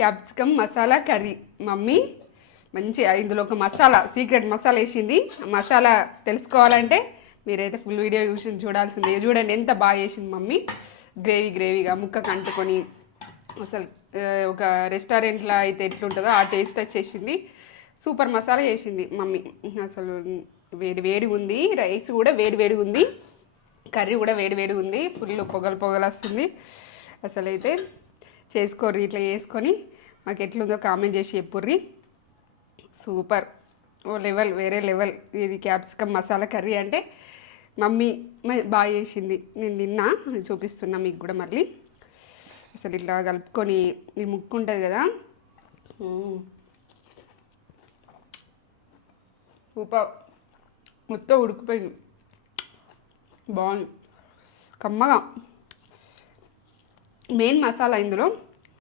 Capsicum masala curry. Mummy మంచిగా ఇందులో ఒక మసాలా, సీక్రెట్ మసాలా వేసింది. మసాలా తెలుసుకోవాలంటే మీరైతే ఫుల్ వీడియో చూడాల్సిందే. చూడండి ఎంత బాగా చేసింది మమ్మీ. గ్రేవీగా ముక్కకు అంటుకొని అసలు ఒక రెస్టారెంట్లో అయితే ఎట్లుంటుందో ఆ టేస్ట్ వచ్చేసింది. సూపర్ మసాలా చేసింది మమ్మీ. అసలు వేడి ఉంది, రైస్ కూడా వేడి ఉంది, కర్రీ కూడా వేడి ఉంది. ఫుల్ పొగలు వస్తుంది. అసలు అయితే చేసుకోర్రి, ఇట్లా చేసుకొని మాకు ఎట్లుందో కామెంట్ చేసి చెప్పుర్రి. సూపర్, ఓ లెవెల్, వేరే లెవెల్. ఇది క్యాప్సికమ్ మసాలా కర్రీ అంటే మమ్మీ బాగా చేసింది. నేను తిన్నా, చూపిస్తున్నా మీకు కూడా మళ్ళీ. అసలు ఇట్లా కలుపుకొని ఈ ముక్కు ఉంటుంది కదా, సూపర్, మొత్తం ఉడికిపోయింది. బాగుంది, కమ్మగా. మెయిన్ మసాలా ఇందులో